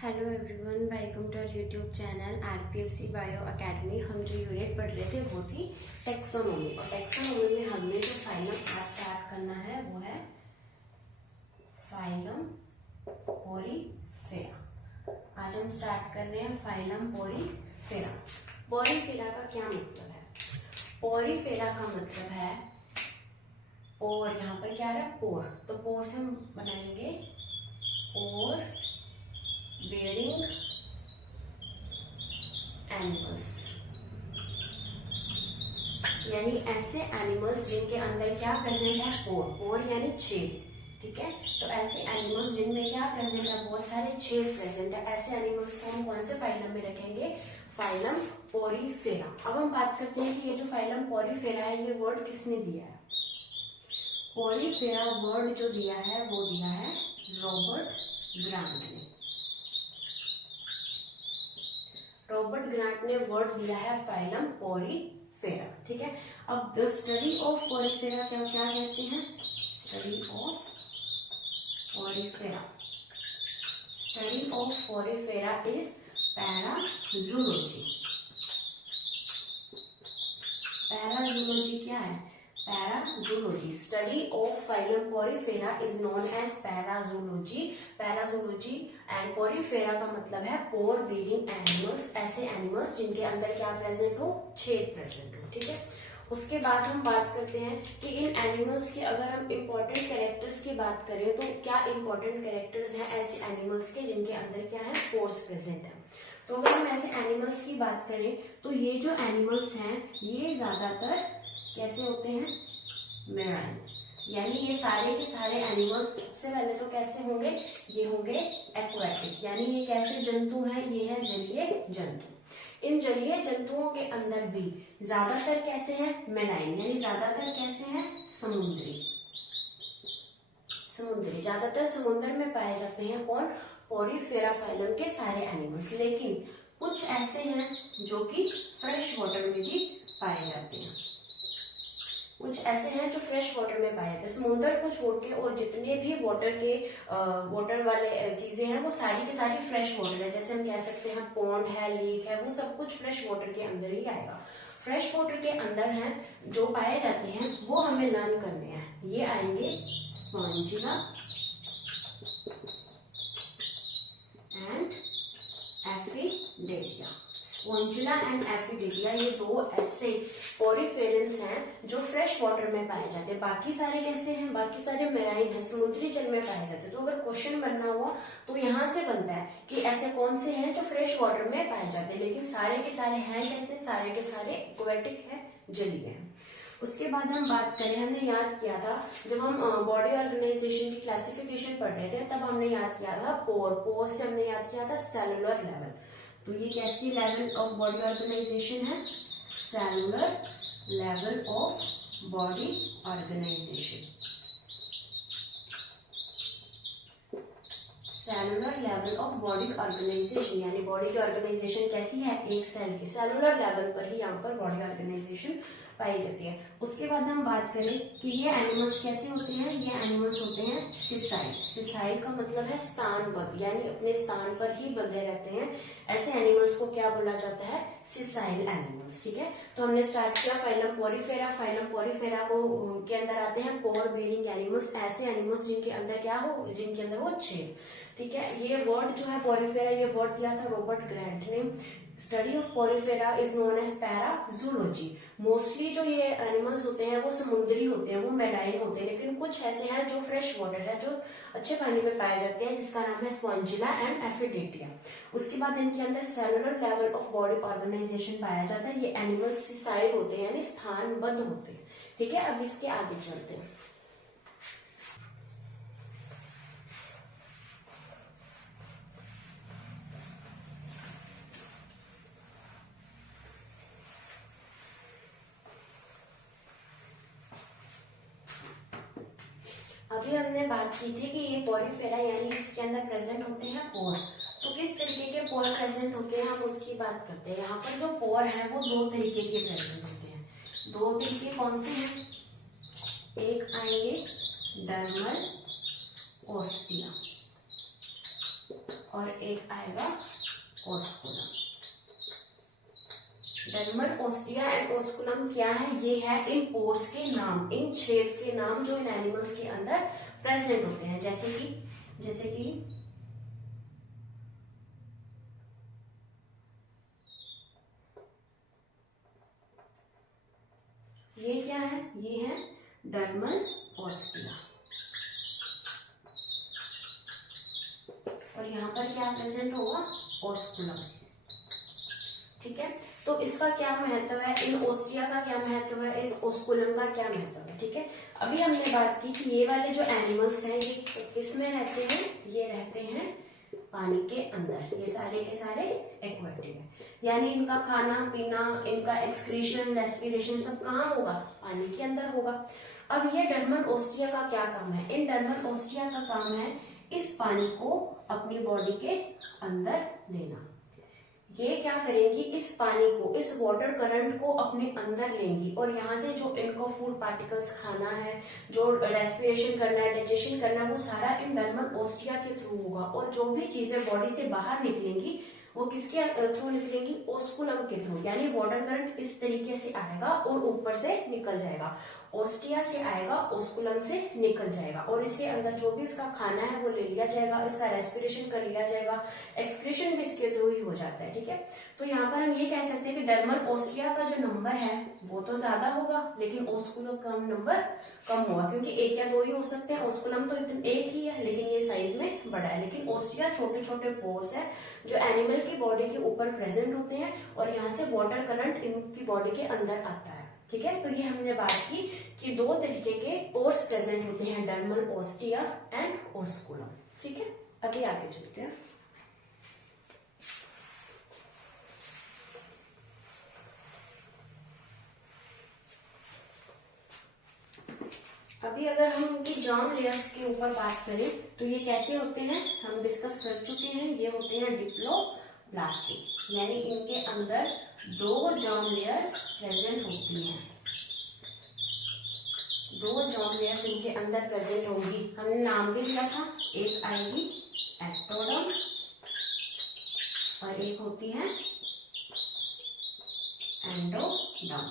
Hello everyone, welcome to our YouTube channel RPSC bio academy. हम जो unit पढ़ रहे थे वो थी टेक्सोनोमी, और टेक्सोनोमी में हमने जो फाइलम आज स्टार्ट करना है वो है फाइलम पोरीफेरा। आज हम स्टार्ट कर रहे हैं फाइलम पोरीफेरा। पोरीफेरा का क्या मतलब है? पोरीफेरा का मतलब है पोर, यहाँ पर क्या है पोर, तो पोर से हम बनाएंगे पोर बेयरिंग एनिमल्स, यानी ऐसे एनिमल्स जिनके अंदर क्या प्रेजेंट है पोर, पोर यानी छेद। ठीक है, तो ऐसे एनिमल्स जिनमें क्या प्रेजेंट है, बहुत सारे छेद प्रेजेंट है, ऐसे एनिमल्स को हम कौन से फाइलम में रखेंगे? Phylum Porifera. अब हम बात करते हैं कि ये जो फाइलम पोरीफेरा है ये वर्ड किसने दिया है? पोरीफेरा वर्ड जो दिया है वो दिया है रॉबर्ट ग्रांट ने। रॉबर्ट ग्रांट ने वर्ड दिया है फाइलम पोरीफेरा। ठीक है, अब द स्टडी ऑफ पोरीफेरा क्या कहते हैं? Study of Porifera, study of Porifera is parazoology. Parazoology क्या है? Parazoology. Study of phylum Porifera is known as parazoology. Parazoology and Porifera का मतलब है पोर बेयरिंग एनिमल्स, ऐसे एनिमल्स जिनके अंदर क्या प्रेजेंट हो? छेद प्रेजेंट हो। ठीक है, उसके बाद हम बात करते हैं कि इन एनिमल्स के अगर हम इम्पोर्टेंट कैरेक्टर्स की बात करें तो क्या इम्पोर्टेंट कैरेक्टर्स हैं ऐसे एनिमल्स के जिनके अंदर क्या है? पोर्स प्रेजेंट है। तो अगर हम ऐसे एनिमल्स की बात करें तो ये जो एनिमल्स हैं ये ज्यादातर कैसे होते हैं? मेराइन, यानी ये सारे के सारे एनिमल्स सबसे पहले तो कैसे होंगे? ये होंगे एक्वाटिक, यानी ये कैसे जंतु हैं? ये है जलीय जंतु। इन जलीय जंतुओं के अंदर भी ज्यादातर कैसे हैं? मेराइन, यानी ज्यादातर कैसे हैं? समुद्री। समुद्री, ज्यादातर समुद्र में पाए जाते हैं कौन? पोरीफेरा फाइलम के सारे एनिमल्स। लेकिन कुछ ऐसे हैं जो कि फ्रेश वाटर में भी पाए जाते हैं। कुछ ऐसे हैं जो फ्रेश वाटर में पाए जाते हैं, समुद्र को छोड़ के, और जितने भी वाटर वाले चीजें हैं वो सारी की सारी फ्रेश वाटर है। जैसे हम कह सकते हैं पॉन्ड है, लेक है, वो सब कुछ फ्रेश वाटर के अंदर ही आएगा। फ्रेश वाटर के अंदर हैं जो पाए जाते हैं वो हमें लर्न करने हैं। ये आएंगे स्पॉन्जिला एंड एफिडेलिया। स्पॉन्जिला एंड एफिडेलिया ये दो ऐसे पोरीफेरेंस हैं जो फ्रेश वाटर में पाए जाते हैं। बाकी सारे कैसे हैं? बाकी सारे मेराइन है, समुद्री जल में पाए जाते हैं। तो अगर क्वेश्चन बनना हुआ तो यहाँ से बनता है कि ऐसे कौन से हैं जो फ्रेश वाटर में पाए जाते हैं, लेकिन सारे के सारे हैं कैसे? सारे के सारे एक्वेटिक है, जलीय है। उसके बाद हम बात करें, हमने याद किया था जब हम बॉडी ऑर्गेनाइजेशन की क्लासिफिकेशन पढ़ रहे थे तब हमने याद किया था पोर, पोर से हमने याद किया था सेलुलर लेवल। तो ये कैसी लेवल ऑफ बॉडी ऑर्गेनाइजेशन है? Cellular level of body organization. Cellular level of body organization, यानी बॉडी की ऑर्गेनाइजेशन कैसी है? एक सेल की सेलुलर लेवल पर ही यहाँ पर बॉडी ऑर्गेनाइजेशन पाई जाती है। उसके बाद हम बात करें कि ये एनिमल्स कैसे होते हैं? ये एनिमल्स होते हैं सिसाइल। सिसाइल का मतलब है स्थानबद्ध, यानी अपने स्थान पर ही बंधे रहते हैं। ऐसे एनिमल्स को क्या बोला जाता है? Sessile animals. ठीक है, तो हमने स्टार्ट किया फाइलम पोरीफेरा। फाइलम पोरीफेरा को के अंदर आते हैं पोर बेयरिंग एनिमल्स, ऐसे एनिमल्स जिनके अंदर क्या हो? जिनके अंदर हो छेद। ठीक है, ये वर्ड जो है पोरीफेरा, ये वर्ड दिया था रॉबर्ट ग्रांट ने। Study of Porifera is known as parazoology. Mostly जो ये एनिमल्स होते हैं वो समुद्री होते हैं, वो मेराइन होते हैं, लेकिन कुछ ऐसे हैं जो फ्रेश वाटर है, जो अच्छे पानी में पाए जाते हैं, जिसका नाम है स्पॉन्जिला एंड एफिडेलिया। उसके बाद इनके अंदर cellular level of body organization पाया जाता है। ये एनिमल्स सिसाइल होते हैं, यानी स्थानबद्ध होते हैं। ठीक है, अब इसके आगे चलते हैं। अभी हमने बात की थी कि ये पोरीफेरा यानी इसके अंदर प्रेजेंट होते हैं पोर। तो किस तरीके के पोर प्रेजेंट होते हैं हम उसकी बात करते हैं। यहाँ पर जो पोर है वो दो तरीके के प्रेजेंट होते हैं। दो तरीके कौन से हैं? एक आएंगे डर्मल ओस्टिया, और एक आएगा ओस्कुलम। डर्मल, ओस्टिया एंड ओस्कुलम क्या है? ये है इन पोर्स के नाम, इन छेद के नाम जो इन एनिमल्स के अंदर प्रेजेंट होते हैं। जैसे कि ये क्या है? ये है डर्मल ओस्टिया। और यहाँ पर क्या प्रेजेंट होगा? ओस्कुलम। ठीक है, तो इसका क्या महत्व है, इन ओस्टिया का क्या महत्व है, इस ओस्कुलम का क्या महत्व है? ठीक है, अभी हमने बात की कि ये वाले जो एनिमल्स हैं ये किसमें रहते हैं? ये रहते हैं पानी के अंदर। ये सारे के सारे एक्वेटिक है, यानी इनका खाना पीना, इनका एक्सक्रीशन, रेस्पिरेशन सब कहाँ होगा? पानी के अंदर होगा। अब ये डर्मल ओस्टिया का क्या काम है? इन डर्मल ओस्टिया का काम है इस पानी को अपनी बॉडी के अंदर लेना। ये क्या करेंगी? इस पानी को, इस वाटर करंट को अपने अंदर लेंगी और यहाँ से जो इनको फूड पार्टिकल्स खाना है, जो रेस्पिरेशन करना है, डाइजेशन करना है, वो सारा इन डर्मल ओस्टिया के थ्रू होगा। और जो भी चीजें बॉडी से बाहर निकलेंगी वो किसके थ्रू निकलेंगी? ओस्कुलम के थ्रू। यानी वाटर करंट इस तरीके से आएगा और ऊपर से निकल जाएगा, ओस्टिया से आएगा, ओस्कुलम से निकल जाएगा और इसके अंदर जो भी इसका खाना है वो ले लिया जाएगा, इसका रेस्पिरेशन कर लिया जाएगा, एक्सक्रीशन भी इसके थ्रू ही हो जाता है। ठीक है, तो यहाँ पर हम ये कह सकते हैं कि डर्मल ओस्टिया का जो नंबर है वो तो ज्यादा होगा, लेकिन ओस्कुलम का नंबर कम होगा, क्योंकि एक या दो ही हो सकते हैं। ओस्कुलम तो एक ही है, लेकिन ये साइज में बड़ा है। लेकिन ओस्टिया छोटे छोटे पोर्स है जो एनिमल की बॉडी के ऊपर प्रेजेंट होते हैं और यहाँ से वाटर करंट इनकी बॉडी के अंदर आता है। ठीक है, तो ये हमने बात की कि दो तरीके के पोर्स प्रेजेंट होते हैं, डर्मल ओस्टिया एंड ओस्कुलम। ठीक है, अभी आगे चलते हैं। अभी अगर हम उनकी जर्म लेयर्स के ऊपर बात करें तो ये कैसे होते हैं, हम डिस्कस कर चुके हैं। ये होते हैं डिप्लोब्लास्टिक, यानी इनके अंदर दो जर्म लेयर्स प्रेजेंट होती हैं। दो जर्म लेयर्स इनके अंदर प्रेजेंट होंगी। हमने नाम भी लिया था, एक आएगी एक्टोडर्म और एक होती है एंडोडर्म।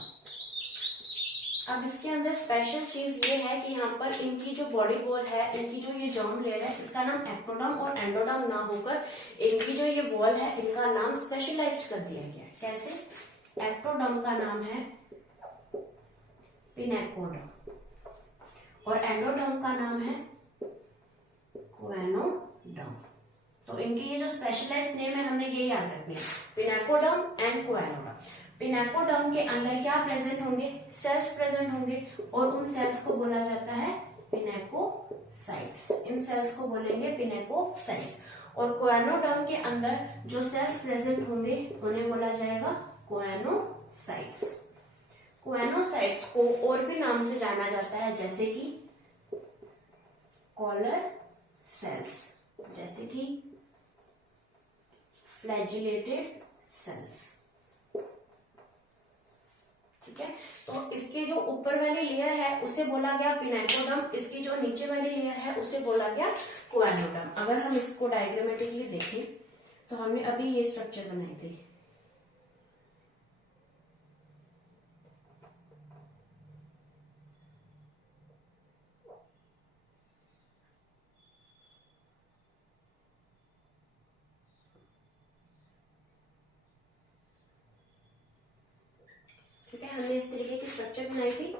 अब इसके अंदर स्पेशल चीज ये है कि यहाँ पर इनकी जो बॉडी वॉल है, इनकी जो ये जर्म लेयर है, इसका नाम एक्टोडर्म और एंडोडर्म ना होकर इनकी जो ये वॉल है इनका नाम स्पेशलाइज्ड कर दिया गया है। कैसे? एक्टोडर्म का नाम है पिनेकोडर्म और एंडोडर्म का नाम है कोएनोडर्म। तो इनकी ये जो स्पेशलाइज्ड नेम है हमने ये याद रखनी है, पिनेकोडर्म एंड कोएनोडर्म। पिनेकोडर्म के अंदर क्या प्रेजेंट होंगे? सेल्स प्रेजेंट होंगे और उन सेल्स को बोला जाता है पिनेकोसाइट्स। इन सेल्स को बोलेंगे पिनेकोसाइट्स। और कोएनोडर्म के अंदर जो सेल्स प्रेजेंट होंगे उन्हें बोला जाएगा कोएनोसाइट्स। कोएनोसाइट्स को और भी नाम से जाना जाता है, जैसे कि कॉलर सेल्स, जैसे कि फ्लैजिलेटेड सेल्स। ठीक है, तो इसके जो ऊपर वाली लेयर है उसे बोला गया पिनेकोडर्म, इसकी जो नीचे वाली लेयर है उसे बोला गया कोएनोडर्म। अगर हम इसको डायग्रामेटिकली देखें तो हमने अभी ये स्ट्रक्चर बनाई थी। ठीक है, हमने इस तरीके की स्ट्रक्चर बनाई थी।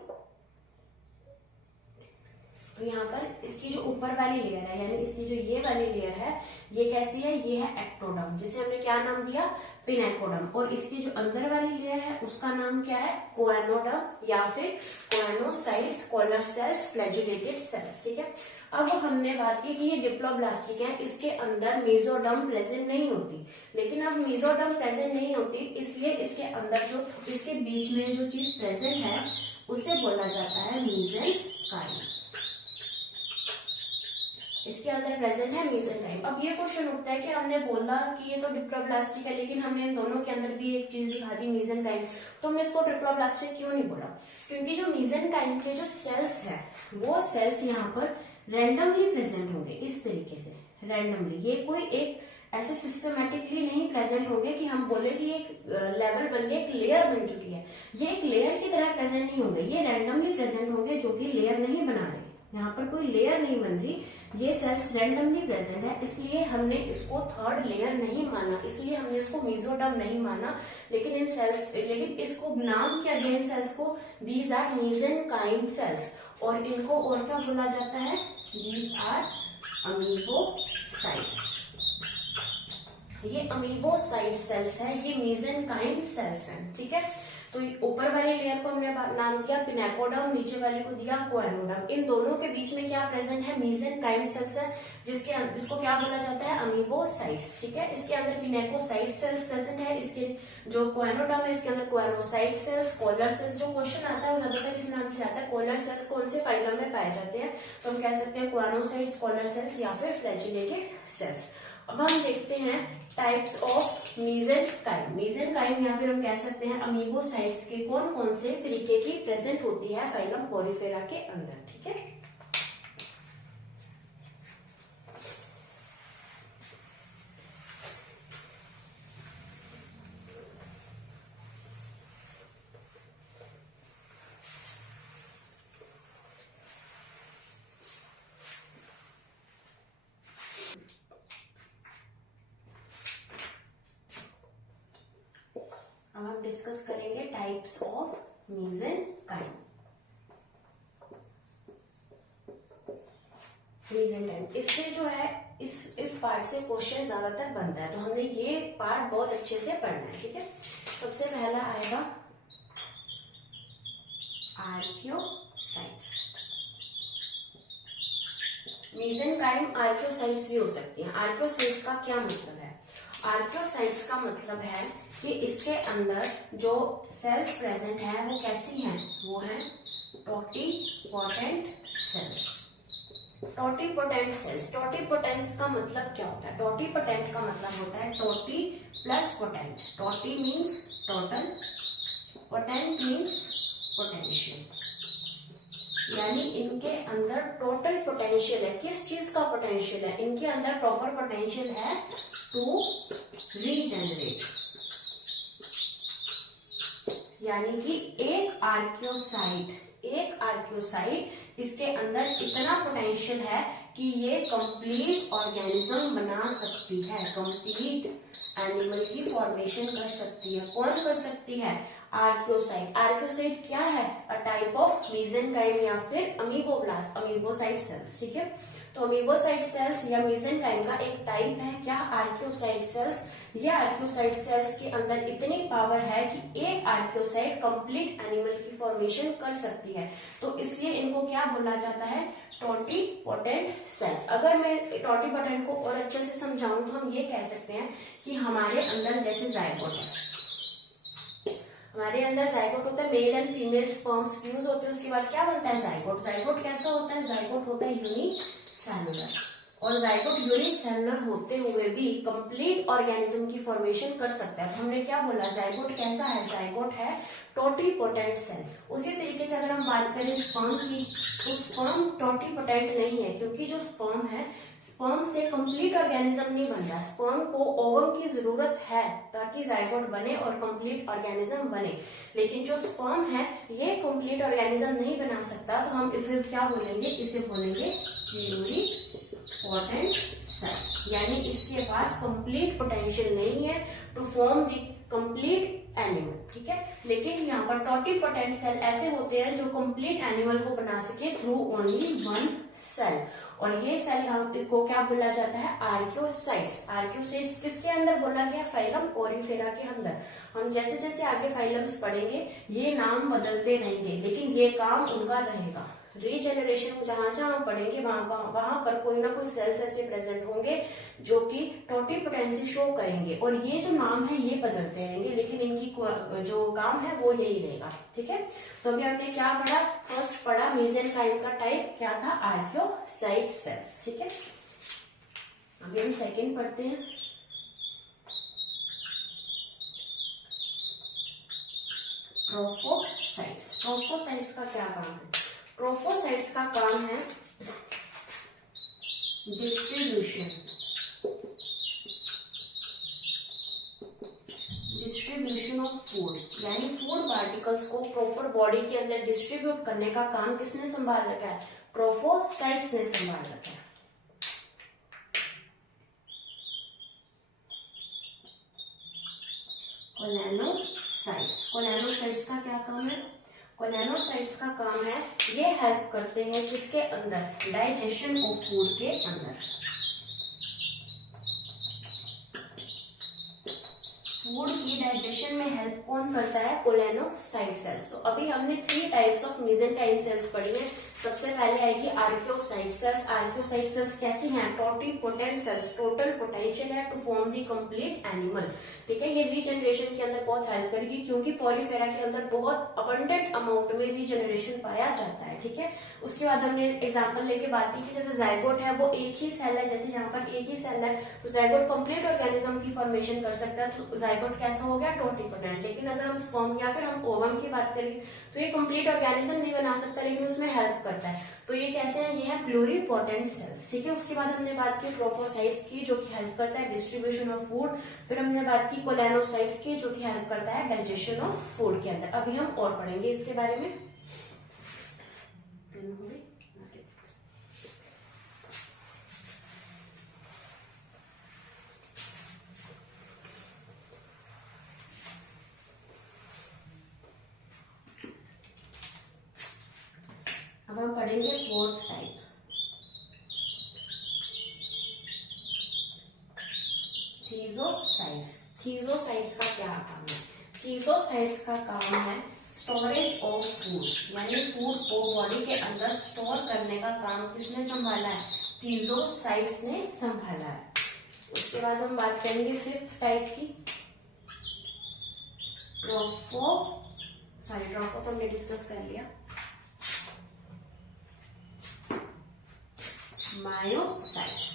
तो यहाँ पर इसकी जो ऊपर वाली लेयर है, यानी इसकी जो ये वाली लेयर है, ये कैसी है? ये है एक्टोडर्म, जिसे हमने क्या नाम दिया? पिनेकोडर्म। और इसकी जो अंदर वाली लेयर है उसका नाम क्या है? कोएनोडर्म या फिर coenocytes, collar cells, flagellated cells. ठीक है, अब हमने बात की कि ये डिप्लोब्लास्टिक है, इसके अंदर मेसोडर्म प्रेजेंट नहीं होती। लेकिन अब मेसोडर्म प्रेजेंट नहीं होती, इसलिए इसके अंदर जो इसके बीच में जो चीज प्रेजेंट है उसे बोला जाता है मीसेनकाइम। इसके अंदर प्रेजेंट है मीसेनकाइम। अब ये क्वेश्चन उठता है कि हमने बोला कि ये तो डिप्लोब्लास्टिक है, लेकिन हमने इन दोनों के अंदर भी एक चीज दिखा दी मीसेनकाइम, तो हमने इसको ट्रिप्लोब्लास्टिक क्यों नहीं बोला? क्योंकि जो मीसेनकाइम के जो सेल्स है वो सेल्स यहाँ पर रैंडमली प्रेजेंट होंगे, इस तरीके से रैंडमली। ये कोई एक ऐसे सिस्टमेटिकली नहीं प्रेजेंट होंगे कि हम बोले कि एक लेवल बन गया, एक लेयर बन चुकी है। ये एक लेयर की तरह प्रेजेंट नहीं होंगे, ये रैंडमली प्रेजेंट होंगे, जो कि लेयर नहीं बना रहे। यहाँ पर कोई लेयर नहीं बन रही, ये सेल्स रैंडमली प्रेजेंट है, इसलिए हमने इसको थर्ड लेयर नहीं माना, इसलिए हमने इसको मेसोडर्म नहीं माना। लेकिन इसको नाम क्या दिया इन सेल्स को? These are mesenchyme cells. और इनको और क्या बोला जाता है? These are amoebocytes. ये अमीबोसाइट सेल्स है, ये मेसेनकाइम सेल्स हैं, ठीक है। तो ऊपर वाली लेयर को हमने नाम दिया पिनेकोडर्म, नीचे वाले को दिया कोएनोडर्म। इन दोनों के बीच में क्या प्रेजेंट है? मेसेनकाइम सेल्स है, जिसको क्या बोला जाता है? अमीबोसाइट्स, ठीक है। इसके अंदर पिनेकोसाइट सेल्स प्रेजेंट है, इसके जो कोएनोडर्म है इसके अंदर कोएनोसाइट सेल्स, कॉलर सेल्स। जो क्वेश्चन आता है वो ज्यादातर इस नाम से आता है। कॉलर सेल्स कौन से फाइलम में पाए जाते हैं? तो हम कह सकते हैं कोएनोसाइट्स, कॉलर सेल्स या फिर फ्लैजिलेटेड सेल्स। अब हम देखते हैं टाइप्स ऑफ मेसेनकाइम। मेसेनकाइम या फिर हम कह सकते हैं अमीबोसाइट्स के कौन कौन से तरीके की प्रेजेंट होती है फाइलम पोरिफेरा के अंदर, ठीक है। अब हम डिस्कस करेंगे टाइप्स ऑफ मेसेनकाइम। मेसेनकाइम, इससे जो है इस पार्ट से क्वेश्चन ज्यादातर बनता है, तो हमने ये पार्ट बहुत अच्छे से पढ़ना है, ठीक है। सबसे पहला आएगा आर्कियोसाइट्स। मेसेनकाइम आर्कियोसाइट्स भी हो सकती हैं। आर्कियोसाइट्स का क्या मतलब है? आर्कियोसाइट्स का मतलब है कि इसके अंदर जो सेल्स प्रेजेंट है वो कैसी हैं? वो है टोटिपोटेंट सेल्स। टोटिपोटेंट सेल्स, टोटिपोटेंस का मतलब क्या होता है? टोटिपोटेंट का मतलब होता है टोटी प्लस पोटेंट। टोटी means total, potent means potential, यानी इनके अंदर टोटल पोटेंशियल है। किस चीज का पोटेंशियल है? इनके अंदर प्रॉपर पोटेंशियल है टू रीजनरेट, यानी कि एक आर्कियोसाइट इसके अंदर इतना पोटेंशियल है कि ये कंप्लीट ऑर्गेनिज्म बना सकती है, कंप्लीट एनिमल की फॉर्मेशन कर सकती है। कौन कर सकती है? आर्कियोसाइट। आर्कियोसाइट क्या है? अ टाइप ऑफ मेसेनकाइम या फिर अमीबोसाइट सेल्स, ठीक है। तो अमीबोसाइट सेल्स या मेसेनकाइम का एक टाइप है क्या? Archaeocyte cells. ये आर्कियोसाइट सेल्स के अंदर इतनी पावर है कि एक आर्कियोसाइट कंप्लीट एनिमल की फॉर्मेशन कर सकती है, तो इसलिए इनको क्या बोला जाता है? Totipotent cell. अगर मैं टोटिपोटेंट को और अच्छे से समझाऊं तो हम ये कह सकते हैं कि हमारे अंदर जैसे जाइगोट है, हमारे अंदर जाइगोट होता है, male and female sperms fuse होते हैं, उसके बाद क्या बनता है? जाइगोट। जाइगोट कैसा होता है? जाइगोट होता है यूनिसेलुलर, और जाइगोट यूनिसेलुलर होते हुए भी कंप्लीट ऑर्गेनिज्म की फॉर्मेशन कर सकता है। तो हमने क्या बोला? जाइगोट कैसा है? जाइगोट है टोटिपोटेंट सेल। उसी तरीके से अगर हम बात करें स्पर्म की, तो स्पर्म टोटिपोटेंट नहीं है, क्योंकि जो स्पर्म है, स्पर्म से कंप्लीट ऑर्गेनिज्म नहीं बन रहा। स्पर्म को ओवम की जरूरत है ताकि जाइगोट बने और कंप्लीट ऑर्गेनिज्म बने, लेकिन जो स्पर्म है ये कंप्लीट ऑर्गेनिज्म नहीं बना सकता। तो हम इसे क्या बोलेंगे? इसे बोलेंगे प्लूरिपोटेंट सेल, यानी इसके पास कंप्लीट पोटेंशियल नहीं है to form the complete animal, ठीक है। लेकिन यहाँ पर टोटिपोटेंट सेल ऐसे होते हैं जो कंप्लीट एनिमल को बना सके थ्रू ओनली वन सेल, और ये सेल को क्या बोला जाता है? आर्कियोसाइट्स। आर्कियोसाइट्स किसके अंदर बोला गया? फाइलम पोरिफेरा के अंदर। हम जैसे जैसे आगे फाइलम्स पढ़ेंगे ये नाम बदलते रहेंगे, लेकिन ये काम उनका रहेगा। रीजेनरेशन जहां जहां पढ़ेंगे वहां पर कोई ना कोई सेल्स ऐसे प्रेजेंट होंगे जो कि टोटिपोटेंसी शो करेंगे, और ये जो नाम है ये बदलते रहेंगे, लेकिन इनकी जो काम है वो यही रहेगा, ठीक है। तो अभी हमने क्या पढ़ा? फर्स्ट पढ़ा मेसेनकाइम का टाइप क्या था? आर्कियोसाइट सेल्स, ठीक है। अभी हम सेकेंड पढ़ते हैं ट्रोफोसाइट्स। ट्रोफोसाइट्स का क्या काम है? ट्रोफोसाइट्स का काम है डिस्ट्रीब्यूशन डिस्ट्रीब्यूशन ऑफ फूड, यानी फूड पार्टिकल्स को प्रॉपर बॉडी के अंदर डिस्ट्रीब्यूट करने का काम किसने संभाल रखा है? ट्रोफोसाइट्स ने संभाल रखा है। कोलेनोसाइट्स, कोलेनोसाइट्स का क्या काम है? कोलेनोसाइट्स का काम है, ये हेल्प करते हैं किसके अंदर? डाइजेशन ऑफ फूड के अंदर। फूड की डाइजेशन में हेल्प कौन करता है? कोलेनोसाइट सेल्स। तो अभी हमने 3 टाइप्स ऑफ मेसेंकाइम सेल्स पढ़ी है। सबसे पहले आएगी आर्कियोसाइट सेल्स। आर्कियोसाइट सेल्स कैसी हैं? टोटिपोटेंट सेल्स, टोटल पोटेंशियल है to form the complete animal. ठीक है, ये रीजनरेशन के अंदर बहुत हेल्प करेगी, क्योंकि पॉलीफेरा के अंदर बहुत अबंडेंट अमाउंट में रीजनरेशन पाया जाता है। ठीक है, उसके बाद हमने एग्जाम्पल लेके बात की कि जैसे जाइगोट है वो एक ही सेल है, जैसे यहाँ पर एक ही सेल है, तो जाइगोट कंप्लीट ऑर्गेनिज्म की फॉर्मेशन कर सकता है, तो जाइगोट कैसा हो गया? टोटिपोटेंट। लेकिन अगर हम स्पर्म या फिर हम ओवम की बात करें तो ये कंप्लीट ऑर्गेनिज्म नहीं बना सकता, लेकिन उसमें हेल्प करता है। तो ये कैसे है? ये है प्लूरिपोटेंट सेल्स। ठीक है, उसके बाद हमने बात की ट्रोफोसाइट्स की, जो कि हेल्प करता है डिस्ट्रीब्यूशन ऑफ फूड। फिर हमने बात की कोलेनोसाइट्स की, जो कि हेल्प करता है डाइजेशन ऑफ फूड के अंदर। अभी हम और पढ़ेंगे इसके बारे में। अब हम पढ़ेंगे 4th टाइप, थीजोसाइट्स। थीजोसाइट्स का क्या काम है? थीजोसाइट्स का काम है स्टोरेज ऑफ फूड, यानी फूड को बॉडी के अंदर स्टोर करने का काम किसने संभाला है? थीजोसाइट्स ने संभाला है। उसके बाद हम बात करेंगे 5th टाइप की, ट्रोफो तो हमने डिस्कस कर लिया। मायोसाइट्स।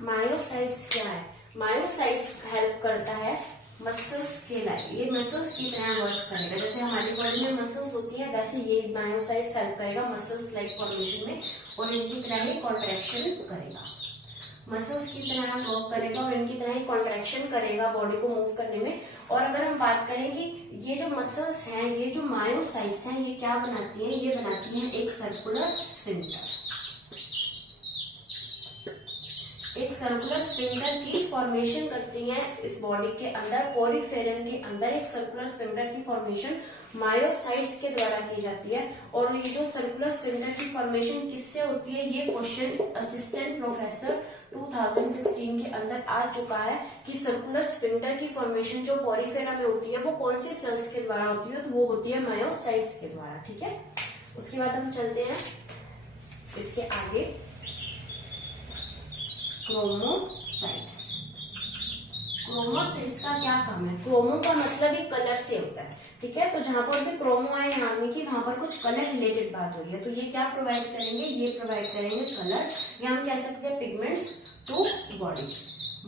मायोसाइट्स क्या है? मायोसाइट्स हेल्प करता है मसल्स के लाइक, ये मसल्स की तरह वर्क करेगा। जैसे हमारी बॉडी में मसल्स होती है, वैसे ये मायोसाइट्स हेल्प करेगा मसल्स लाइक फॉर्मेशन में, और इनकी तरह ही कॉन्ट्रैक्शन करेगा। मसल्स की तरह वर्क करेगा और इनकी तरह ही कॉन्ट्रैक्शन करेगा बॉडी को मूव करने में। और अगर हम बात करें कि ये जो मसल्स हैं, ये जो मायोसाइट्स हैं, ये क्या बनाती हैं? ये बनाती हैं एक सर्कुलर स्फिंक्टर। एक सर्कुलर स्फिंक्टर की फॉर्मेशन करती हैं इस बॉडी के अंदर। पोरीफेरन के अंदर एक सर्कुलर स्फिंक्टर की फॉर्मेशन मायोसाइट्स के द्वारा की जाती है। और ये जो सर्कुलर स्फिंक्टर की फॉर्मेशन किससे होती है? ये क्वेश्चन असिस्टेंट प्रोफेसर 2016 के अंदर आ चुका है कि सर्कुलर स्फिंक्टर की फॉर्मेशन जो पोरीफेरा में होती है वो कौन सी सेल्स के द्वारा होती है? तो वो होती है मायोसाइट्स के द्वारा। ठीक है, उसके बाद हम चलते हैं इसके आगे, क्रोमोसाइट्स। क्रोमोसाइट्स का क्या काम है? क्रोमो का मतलब ही कलर से होता है। ठीक है, तो जहां पर भी क्रोमो आए यानी कि वहां पर कुछ कलर रिलेटेड बात हो रही है, तो ये क्या प्रोवाइड करेंगे? ये प्रोवाइड करेंगे कलर, या हम कह सकते हैं पिगमेंट्स टू बॉडी।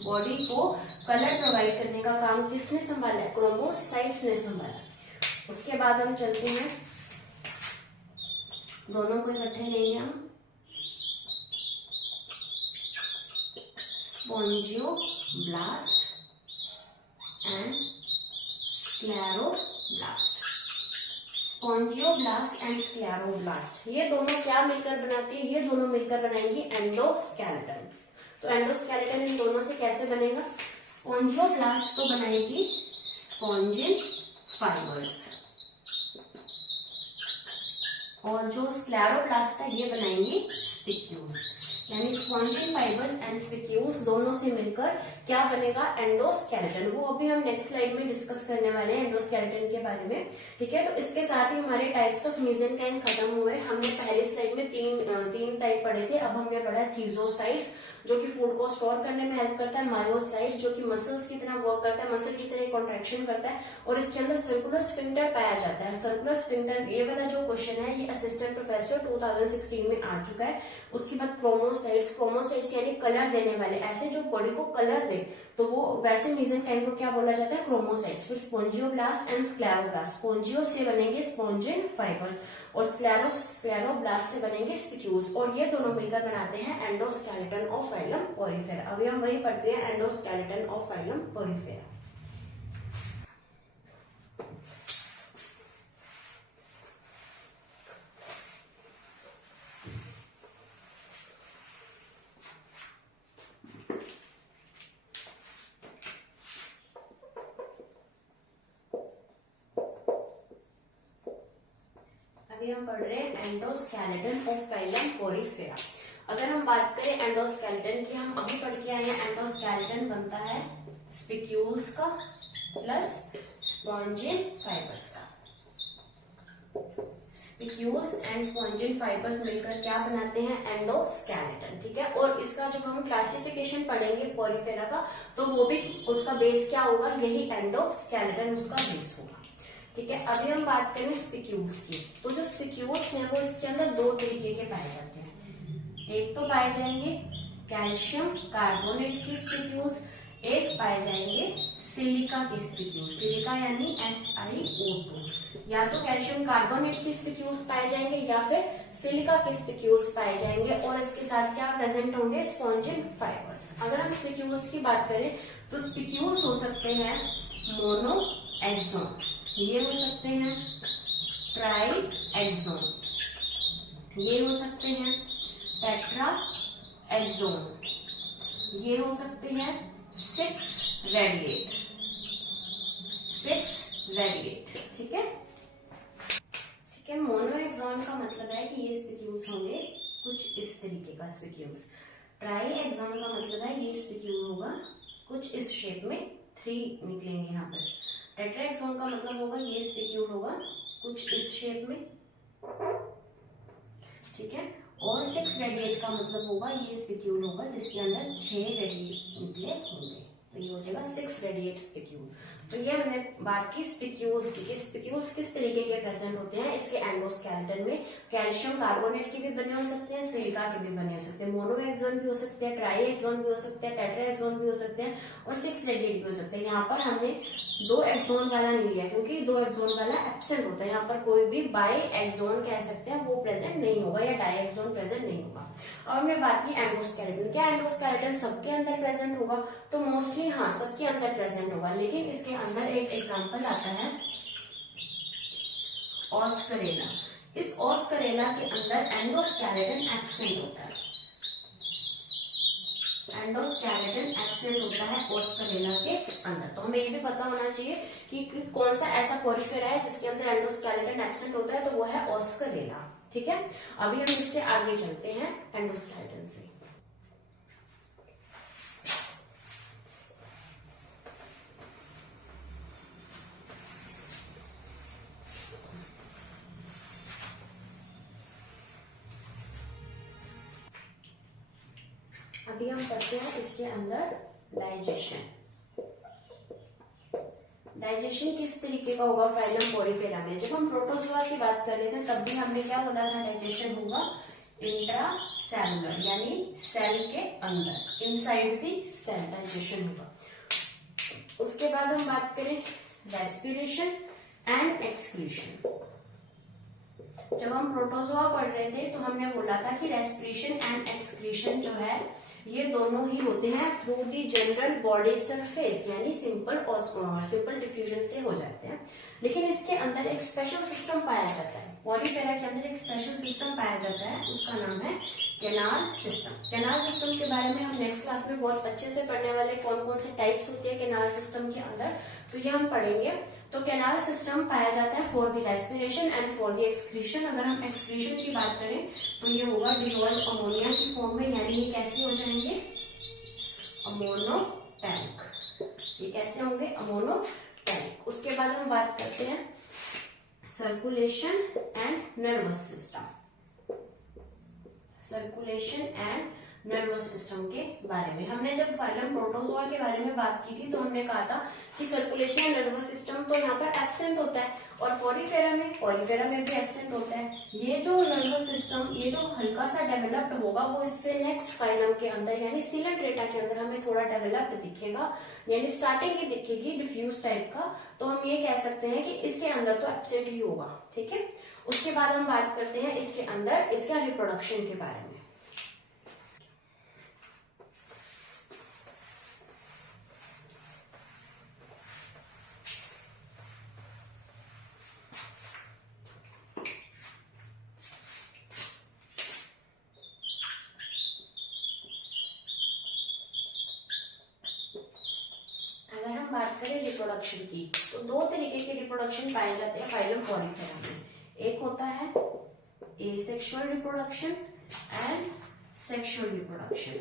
बॉडी को कलर प्रोवाइड करने का काम किसने संभाला है? क्रोमोसाइट्स ने संभाला। उसके बाद हम चलते हैं, दोनों को इकट्ठे लेंगे हम, स्पॉन्जियोब्लास्ट एंड स्क्लेरोब्लास्ट। स्पॉन्जियोब्लास्ट एंड स्क्लेरोब्लास्ट, ये दोनों क्या मिलकर बनाती है? ये दोनों मिलकर बनाएंगी एंडोस्केलेटन। तो एंडोस्केलेटन इन दोनों से कैसे बनेगा? स्पॉन्जियोब्लास्ट तो बनाएगी स्पॉन्जिन फाइबर्स, और जो स्क्लेरोब्लास्ट है ये बनाएंगी स्पिक्यूल्स। यानी स्पॉन्जिन फाइबर्स एंड स्पिक्यूल्स दोनों से मिलकर क्या बनेगा? एंडोस्केलेटन। वो अभी हम नेक्स्ट स्लाइड में डिस्कस करने वाले हैं एंडोस्केलेटन के बारे में। ठीक है, तो इसके साथ ही हमारे टाइप्स ऑफ मेसेंकाइम खत्म हुए। हमने पहले स्लाइड में तीन टाइप पढ़े थे। अब हमने पढ़ा थीजोसाइट्स जो कि फूड को स्टोर करने में हेल्प करता है, मायोसाइट्स जो कि मसल्स की तरह वर्क करता है, मसल की तरह कॉन्ट्रैक्शन करता है, और इसके अंदर सर्कुलर स्फिंक्टर पाया जाता है। सर्कुलर स्फिंक्टर, ये वाला जो क्वेश्चन है ये असिस्टेंट प्रोफेसर 2016 में आ चुका है। उसके बाद क्रोमोसाइट्स, क्रोमोसाइट्स यानी कलर देने वाले, वैसे जो बॉडी को कलर दे, तो वो वैसे मीसेंकाइम को क्या बोला जाता है, क्रोमोसाइट्स। फिर स्पोंजियोब्लास्ट एंड स्क्लेरोब्लास्ट, स्पोंजियो से बनेंगे स्पोंजिन फाइबर्स और स्क्लेरोब्लास्ट से बनेंगे स्पिक्यूल्स, और ये दोनों मिलकर बनाते हैं एंडोस्केलेटन ऑफ फाइलम पोरिफेरा। अभी हम वही पढ़ते हैं, एंडोस्केलेटन ऑफ फाइलम पोरिफेरा। अभी हम पढ़ रहे हैं एंडोस्केलेटन ऑफ फाइलम पोरिफेरा। अगर हम बात करें एंडोस्केलेटन की, हम अभी पढ़ के आए हैं एंडोस्केलेटन बनता है स्पिक्यूल्स का प्लस स्पॉन्जिन फाइबर्स का। स्पिक्यूल्स एंड स्पॉन्जिन फाइबर्स मिलकर क्या बनाते हैं, एंडोस्केलेटन। ठीक है, और इसका जब हम क्लासिफिकेशन पढ़ेंगे पोरिफेरा का, तो वो भी उसका बेस क्या होगा, यही एंडोस्केलेटन उसका बेस होगा। ठीक है, अभी हम बात करें स्पिक्यूल्स की। तो जो स्पिक्यूल्स हैं वो इसके अंदर दो तरीके के पाए जाते हैं। एक तो पाए जाएंगे कैल्शियम कार्बोनेट के स्पिक्यूल्स, एक पाए जाएंगे सिलिका के स्पिक्यूल्स। सिलिका यानी SiO2। या तो कैल्शियम कार्बोनेट के स्पिक्यूल्स पाए जाएंगे या फिर सिलिका के स्पिक्यूल्स पाए जाएंगे, और इसके साथ क्या प्रेजेंट होंगे, स्पॉन्जिन फाइबर्स। अगर हम स्पिक्यूल्स की बात करें तो स्पिक्यूल्स हो सकते हैं मोनो एक्सोन, ये हो सकते हैं ट्राई एक्सोन, ये हो सकते हैं टेट्रा एक्सोन, ये हो सकते हैं 6 रेडिएट। ठीक है, ठीक है। मोनो एक्सोन का मतलब है कि ये स्पिक्यूल्स होंगे कुछ इस तरीके का स्पिक्यूल्स। ट्राई एक्सोन का मतलब है ये स्पिक्यूल होगा कुछ इस शेप में, 3 निकलेंगे यहाँ पर। टेट्राएक्सोन का मतलब होगा ये स्पिक्यूल होगा कुछ इस शेप में। ठीक है, और 6 रेडिएट का मतलब होगा ये स्पिक्यूल होगा जिसके अंदर 6 रेडिएट निकले होंगे, तो ये हो जाएगा 6 रेडिएट स्पिक्यूल। तो ये हमने बात की स्पिक्यूल्स की, स्पिक्यूल्स किस तरीके के प्रेजेंट होते हैं इसके एंडोस्केलेटन में। कैल्शियम कार्बोनेट के भी बने हो सकते हैं, सिलिका के भी बने हो सकते हैं, मोनो एक्सोन भी हो सकते हैं, ट्राई एक्सोन भी हो सकते हैं, टेट्रा एक्सोन भी हो सकते हैं, और 6 रेडिएट भी हो सकते हैं। यहाँ पर हमने 2 एक्सोन वाला नहीं लिया क्योंकि 2 एक्सोन वाला एब्सेंट होता है। यहाँ पर कोई भी बाई एक्सोन कह सकते हैं वो प्रेजेंट नहीं होगा, या डाई एक्सोन प्रेजेंट नहीं होगा। और हमने बात की एंडोस्केलेटन, क्या एंडोस्केलेटन सबके अंदर प्रेजेंट होगा, तो मोस्टली हाँ सबके अंदर प्रेजेंट होगा, लेकिन इसके अंदर एक एग्जांपल आता है ऑस्करेला। इस ऑस्करेला के अंदर एंडोस्केलेटन एब्सेंट होता है, एंडोस्केलेटन एब्सेंट होता है ऑस्करेला के अंदर। तो हमें ये भी पता होना चाहिए कि कौन सा ऐसा पोरिफेरा है जिसके अंदर एंडोस्केलेटन एब्सेंट होता है, तो वो है ऑस्करेला। ठीक है, अभी हम इससे आगे चलते हैं एंडोस्केलेटन से। अभी हम करते हैं इसके अंदर डाइजेशन। डाइजेशन किस तरीके का होगा फाइलम पोरिफेरा में। जब हम प्रोटोजोआ की बात कर रहे थे तब भी हमने क्या बोला था, डाइजेशन होगा इंट्रासेलुलर, यानी सेल के अंदर, इनसाइड दी सेल डाइजेशन होगा। उसके बाद हम बात करें रेस्पिरेशन एंड एक्सक्रीशन। जब हम प्रोटोजोआ पढ़ रहे थे तो हमने बोला था कि रेस्पिरेशन एंड एक्सक्रीशन जो है ये दोनों ही होते हैं through the general body surface, यानी सिंपल डिफ्यूजन से हो जाते हैं। लेकिन इसके अंदर एक स्पेशल सिस्टम पाया जाता है, पोरिफेरा के अंदर एक स्पेशल सिस्टम पाया जाता है, उसका नाम है कैनाल सिस्टम। कैनाल सिस्टम के बारे में हम नेक्स्ट क्लास में बहुत अच्छे से पढ़ने वाले, कौन कौन से टाइप्स होती है कैनाल सिस्टम के अंदर, तो ये हम पढ़ेंगे। तो कैनाल सिस्टम पाया जाता है for the respiration and for the excretion. अगर हम एक्सक्रीशन की बात करें तो ये होगा डिसॉल्व अमोनिया की फॉर्म में, यानी ये कैसे हो जाएंगे, अमोनोटैनिक। ये कैसे होंगे, अमोनोटैनिक। उसके बाद हम बात करते हैं circulation and nervous system. Circulation and nervous system के बारे में। हमने जब फाइलम प्रोटोजोआ के बारे में बात की थी तो हमने कहा था कि सर्कुलेशन या नर्वस सिस्टम तो यहाँ पर एब्सेंट होता है और पॉलीफेरा में भी एब्सेंट होता है। ये जो नर्वस सिस्टम ये जो हल्का सा डेवलप्ड होगा वो इससे नेक्स्ट फाइलम के अंदर यानी सिलेंट्रेटा के अंदर हमें थोड़ा डेवलप्ड दिखेगा, यानी स्टार्टिंग ही दिखेगी डिफ्यूज टाइप का। तो हम ये कह सकते हैं कि इसके अंदर तो एब्सेंट ही होगा, ठीक है। उसके बाद हम बात करते हैं इसके अंदर इसका रिप्रोडक्शन के बारे में। बात करें रिप्रोडक्शन की तो दो तरीके के रिप्रोडक्शन पाए जाते हैं फाइलम पॉलीफेरा में। एक होता है asexual reproduction and sexual reproduction.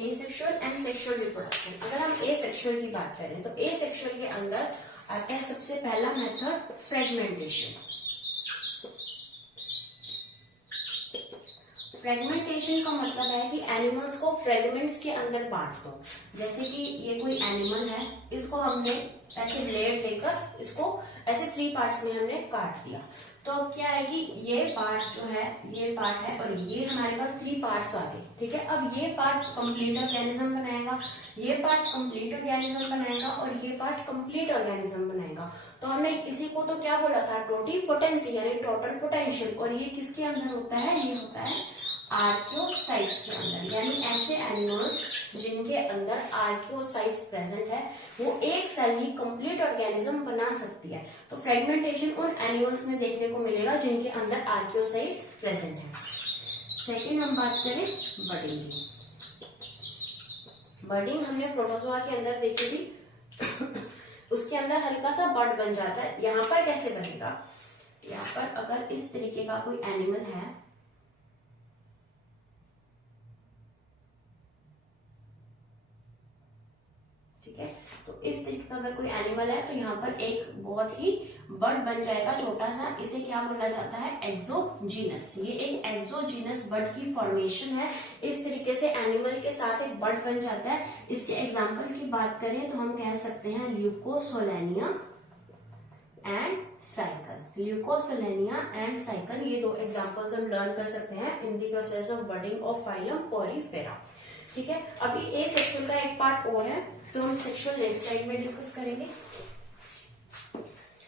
Asexual and sexual reproduction. अगर हम एसेक्सुअल की बात करें तो एसेक्सुअल के अंदर आता है सबसे पहला मेथड फ्रेगमेंटेशन। फ्रेगमेंटेशन का मतलब है कि एनिमल्स को फ्रेगमेंट्स के अंदर बांट दो। जैसे कि ये कोई एनिमल है, इसको हमने ऐसे ब्लेड लेकर इसको ऐसे 3 पार्ट्स में हमने काट दिया। तो अब क्या है कि ये पार्ट जो है ये पार्ट है और ये हमारे पास 3 पार्ट्स आ गए, ठीक है। अब ये पार्ट कंप्लीट ऑर्गेनिज्म बनाएगा, ये पार्ट कंप्लीट ऑर्गेनिज्म बनाएगा और ये पार्ट कंप्लीट ऑर्गेनिज्म बनाएगा। तो हमने इसी को तो क्या बोला था, टोटिपोटेंसी यानी टोटल पोटेंशियल। और ये किसके अंदर होता है, ये होता है आर्कियोसाइट्स के अंदर, यानी ऐसे एनिमल्स जिनके अंदर आर्कियोसाइट्स प्रेजेंट है वो एक सेल ही कंप्लीट ऑर्गेनिज्म बना सकती है। तो फ्रेगमेंटेशन उन एनिमल्स में देखने को मिलेगा जिनके अंदर आर्कियोसाइट्स प्रेजेंट है। सेकंड हम बात करें बडिंग। बडिंग हमने प्रोटोजोआ के अंदर देखी थी उसके अंदर हल्का सा बड बन जाता है। यहाँ पर कैसे बनेगा, यहाँ पर अगर इस तरीके का कोई एनिमल है, ठीक है, तो इस तरीके का अगर कोई एनिमल है तो यहाँ पर एक बहुत ही बड बन जाएगा छोटा सा। इसे क्या बोला जाता है, एक्सोजीनस। ये एक एक्सोजीनस बड की फॉर्मेशन है। इस तरीके से एनिमल के साथ एक बड बन जाता है। इसके एग्जाम्पल की बात करें तो हम कह सकते हैं Leucosolenia and cycle. Leucosolenia and cycle ये 2 एग्जाम्पल्स हम लर्न कर सकते हैं in the process of budding of phylum Porifera, ठीक है। अभी ए सेक्सुअल का एक पार्ट और है तो हम सेक्सुअल नेक्स्ट स्लाइड में डिस्कस करेंगे।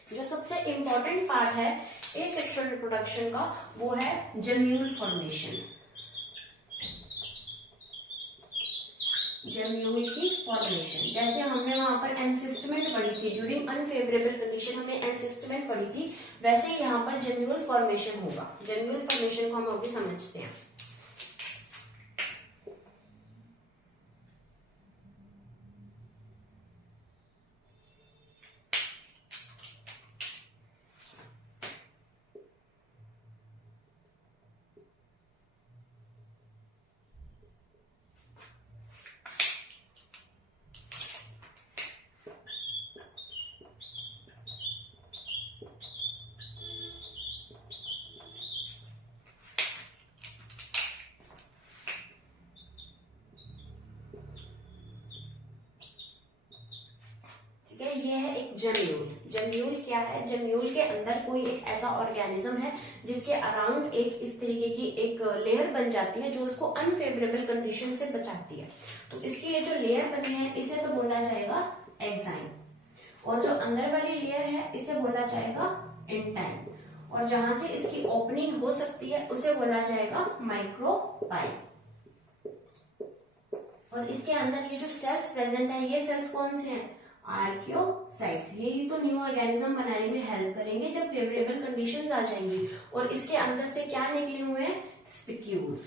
जो सबसे इंपॉर्टेंट पार्ट है ए सेक्सुअल रिप्रोडक्शन का वो है जम्यूल फॉर्मेशन। जम्यूल की फॉर्मेशन, जैसे हमने वहां पर एनसिस्टमेंट पढ़ी थी ड्यूरिंग अनफेवरेबल कंडीशन, हमने एनसिस्टमेंट पढ़ी थी, वैसे ही यहाँ पर जम्यूल फॉर्मेशन होगा। जम्यूल फॉर्मेशन को हम अभी समझते हैं। ये है एक जम्यूल। जम्यूल क्या है, जम्यूल के अंदर कोई एक ऐसा ऑर्गेनिज्म है जिसके अराउंड एक इस तरीके की एक लेयर बन जाती है जो उसको अनफेवरेबल कंडीशन से बचाती है। तो इसकी ये जो लेयर बनी है इसे तो बोला जाएगा एक्साइन, और जो अंदर वाली लेयर है इसे बोला जाएगा इंटाइन, और जहां से इसकी ओपनिंग हो सकती है उसे बोला जाएगा माइक्रोपाइल। और इसके अंदर ये जो सेल्स प्रेजेंट है ये सेल्स कौन से हैं, आर्कियोसाइट्स। यही तो न्यू ऑर्गेनिज्म बनाने में हेल्प करेंगे जब फेवरेबल कंडीशंस आ जाएंगी। और इसके अंदर से क्या निकले हुए हैं, स्पिक्यूल्स।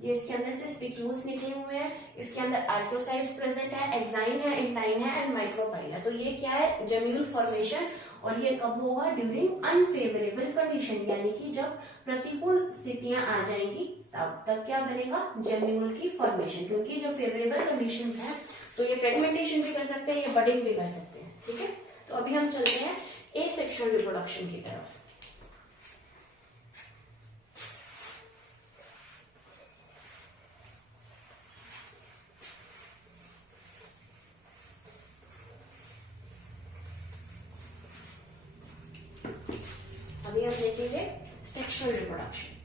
ये इसके अंदर से स्पिक्यूल्स निकले हुए हैं। इसके अंदर आर्कियोसाइट्स प्रेजेंट है, एक्साइन है, इंटाइन है एंड माइक्रोपाइल है। तो ये क्या है, जम्यूल फॉर्मेशन। और ये कब होगा, ड्यूरिंग अनफेवरेबल कंडीशन, यानी कि जब प्रतिकूल स्थितियां आ जाएंगी तब क्या बनेगा, जम्यूल की फॉर्मेशन। क्योंकि जो फेवरेबल कंडीशंस हैं तो ये फ्रेगमेंटेशन भी कर सकते हैं, ये बडिंग भी कर सकते हैं, ठीक है। तो अभी हम चलते हैं एसेक्सुअल रिप्रोडक्शन की तरफ। हम देखेंगे सेक्सुअल रिप्रोडक्शन।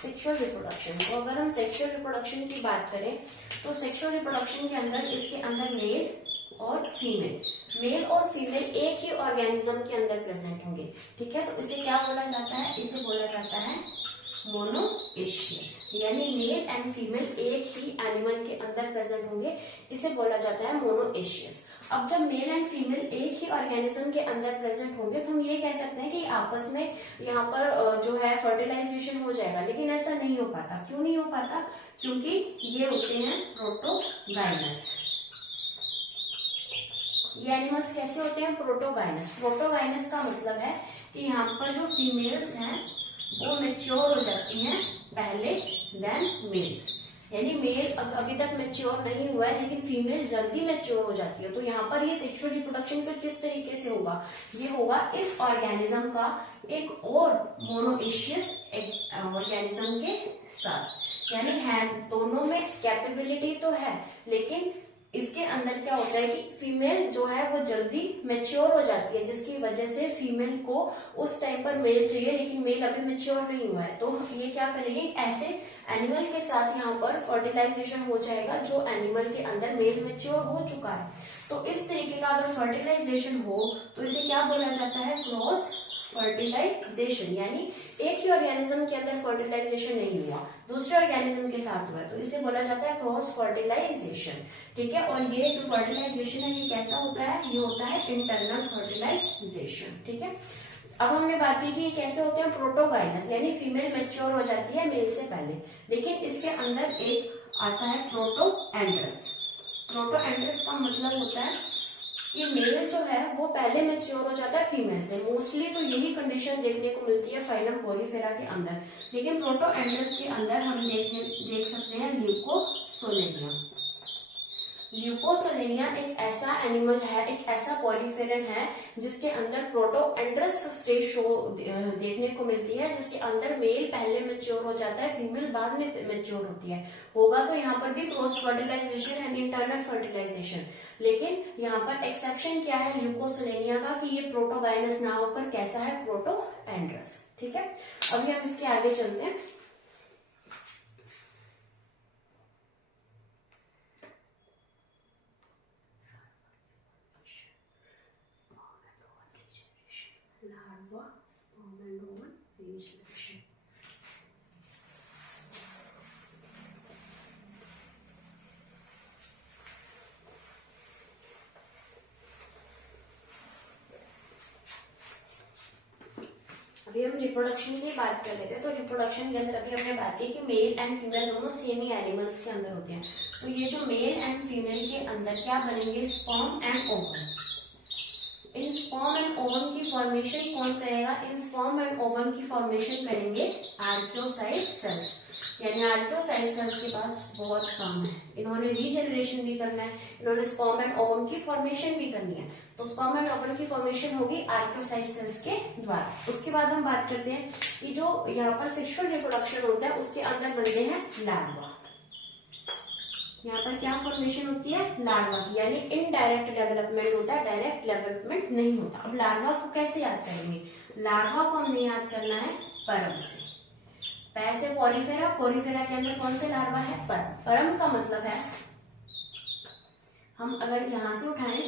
सेक्सुअल रिप्रोडक्शन, तो अगर हम सेक्सुअल रिप्रोडक्शन की बात करें तो सेक्सुअल रिप्रोडक्शन के अंदर इसके अंदर मेल और फीमेल एक ही ऑर्गेनिज्म के अंदर प्रेजेंट होंगे। ठीक है, तो इसे क्या बोला जाता है? इसे बोला जाता है मोनोएशियस, यानी मेल एंड फीमेल एक ही एनिमल के अंदर प्रेजेंट होंगे, इसे बोला जाता है मोनोएशियस। अब जब मेल एंड फीमेल एक ही ऑर्गेनिज्म के अंदर प्रेजेंट होंगे तो हम ये कह सकते हैं कि आपस में यहाँ पर जो है फर्टिलाइजेशन हो जाएगा, लेकिन ऐसा नहीं हो पाता। क्यों नहीं हो पाता? क्योंकि ये होते हैं प्रोटोगाइनस। ये एनिमल्स कैसे होते हैं? प्रोटोगाइनस। प्रोटोगाइनस का मतलब है कि यहाँ पर जो फीमेल्स हैं वो मेच्योर हो जाती हैं पहले देन मेल्स, यानी मेल अभी तक मेच्योर नहीं हुआ है लेकिन फीमेल जल्दी मेच्योर हो जाती है। तो यहाँ पर ये सेक्सुअल रिप्रोडक्शन फिर किस तरीके से होगा? ये होगा इस ऑर्गेनिज्म का एक और मोनोएशियस ऑर्गेनिज्म के साथ, यानी है दोनों में कैपेबिलिटी तो है, लेकिन इसके अंदर क्या होता है कि फीमेल जो है वो जल्दी मेच्योर हो जाती है, जिसकी वजह से फीमेल को उस टाइम पर मेल चाहिए लेकिन मेल अभी मेच्योर नहीं हुआ है। तो ये क्या करेंगे? ऐसे एनिमल के साथ यहाँ पर फर्टिलाइजेशन हो जाएगा जो एनिमल के अंदर मेल मेच्योर हो चुका है। तो इस तरीके का अगर फर्टिलाइजेशन हो तो इसे क्या बोला जाता है? क्रॉस फर्टिलाइजेशन, यानी एक ही ऑर्गेनिज्म के अंदर फर्टिलाइजेशन नहीं हुआ, दूसरे ऑर्गेनिज्म के साथ हुआ, तो इसे बोला जाता है क्रॉस फर्टिलाइजेशन। ठीक है, और ये जो फर्टिलाइजेशन है ये कैसा होता है? ये होता है इंटरनल फर्टिलाइजेशन। ठीक है, अब हमने बात की कि ये कैसे होते हैं? प्रोटोगाइनस, यानी फीमेल मेच्योर हो जाती है मेल से पहले, लेकिन इसके अंदर एक आता है प्रोटोएंड्रस। प्रोटोएंड्रस का मतलब होता है कि मेल जो है वो पहले मेच्योर हो जाता है फीमेल से। मोस्टली तो यही कंडीशन देखने को मिलती है फाइलम पोरीफेरा के अंदर, लेकिन प्रोटोएंड्रस के अंदर हम देख सकते हैं ल्यूकोसोलेनिया। ल्यूकोसोलेनिया एक ऐसा एनिमल है, एक ऐसा पॉलीफेरन है जिसके अंदर प्रोटोएंड्रस स्टेज शो देखने को मिलती है, जिसके अंदर मेल पहले मेच्योर हो जाता है, फीमेल बाद में मेच्योर होती है। होगा तो यहाँ पर भी cross fertilization and internal fertilization, लेकिन यहाँ पर एक्सेप्शन क्या है ल्यूकोसोलेनिया का कि ये प्रोटोगाइनस ना होकर कैसा है? प्रोटोएंड्रस। ठीक है, अभी हम इसके आगे चलते हैं। Larva, sperm and ovum regeneration. अभी हम रिप्रोडक्शन की बात कर लेते हैं। तो रिप्रोडक्शन के अंदर अभी हमने बात की कि मेल एंड फीमेल दोनों सेम ही एनिमल्स के अंदर होते हैं। तो ये जो मेल एंड फीमेल के अंदर क्या बनेंगे? Sperm and ovum. In sperm and ovum की फॉर्मेशन कौन करेगा? इन स्पर्म एंड ओवम की फॉर्मेशन करेंगे आर्कियोसाइट सेल्स, यानी आर्कियोसाइट सेल्स के पास बहुत काम है। इन्होंने रीजनरेशन भी करना है, इन्होंने स्पर्म एंड ओवम की फॉर्मेशन भी करनी है। तो स्पर्म एंड ओवम की फॉर्मेशन होगी आर्कियोसाइट सेल्स के द्वारा। उसके बाद हम बात करते हैं कि जो यहाँ पर सेक्सुअल रिप्रोडक्शन होता है उसके अंदर बनते हैं लार्वा। यहाँ पर क्या फॉर्मेशन होती है? लार्वा की, यानी इनडायरेक्ट डेवलपमेंट होता है, डायरेक्ट डेवलपमेंट नहीं होता। अब लार्वा को कैसे याद करेंगे? लार्वा को हमें याद करना है परम से। पैसे पोरीफेरा, पोरीफेरा के अंदर कौन से लार्वा है? परम। परम का मतलब है, हम अगर यहां से उठाएं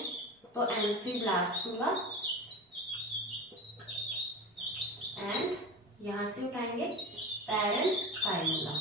तो एम्फीब्लास्टुला एंड यहां से उठाएंगे पैरेन्काइमुला।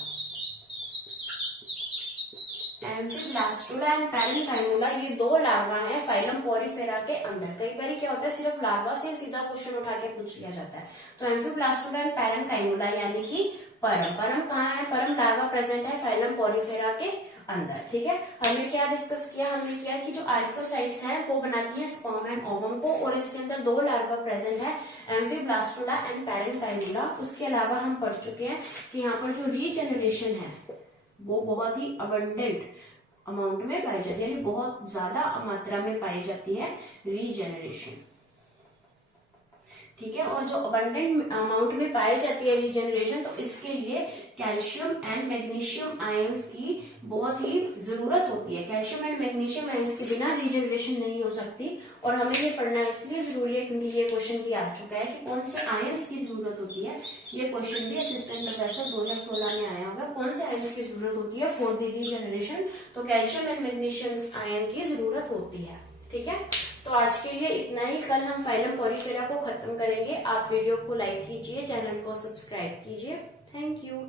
एम्फीब्लास्टुला एंड पैरेन्काइमुला ये दो लार्वा है फाइलम पोरीफेरा के अंदर। कई बार क्या होता है सिर्फ लार्वा से सीधा क्वेश्चन उठा के पूछ लिया जाता है। तो एम्फीब्लास्टुला एंड पैरेन्काइमुला यानी कि परम। परम कहाँ है? परम लार्वा प्रेजेंट है फाइलम पोरीफेरा के अंदर। ठीक है, हमने क्या डिस्कस किया? हमने किया कि जो आर्कियोसाइट्स हैं वो बनाती हैं स्पर्म एंड ओवम को, और इसके अंदर दो लार्वा प्रेजेंट है, एम्फीब्लास्टुला एंड पैरेन्काइमुला। उसके अलावा हम पढ़ चुके हैं कि यहाँ पर जो रीजेनरेशन है वो बहुत ही अबंडेंट अमाउंट में पाई जाती है, यानी बहुत ज्यादा मात्रा में पाई जाती है रीजेनरेशन। ठीक है, और जो अबंडेंट अमाउंट में पाई जाती है रीजेनरेशन, तो इसके लिए कैल्शियम एंड मैग्नीशियम आयंस की बहुत ही जरूरत होती है। कैल्शियम एंड मैग्नीशियम आयंस के बिना रीजनरेशन नहीं हो सकती, और हमें ये पढ़ना इसलिए जरूरी है क्योंकि ये क्वेश्चन भी आ चुका है कि कौन से आयंस की जरूरत होती है। ये क्वेश्चन भी असिस्टेंट प्रोफेसर 2016 में आया होगा, कौन से आयंस की जरूरत होती है फॉर द रीजनरेशन, तो कैल्शियम एंड मैग्नीशियम आयन की जरूरत होती है। ठीक है, तो आज के लिए इतना ही। कल हम फाइलम पॉरीफेरा को खत्म करेंगे। आप वीडियो को लाइक कीजिए, चैनल को सब्सक्राइब कीजिए। Thank you.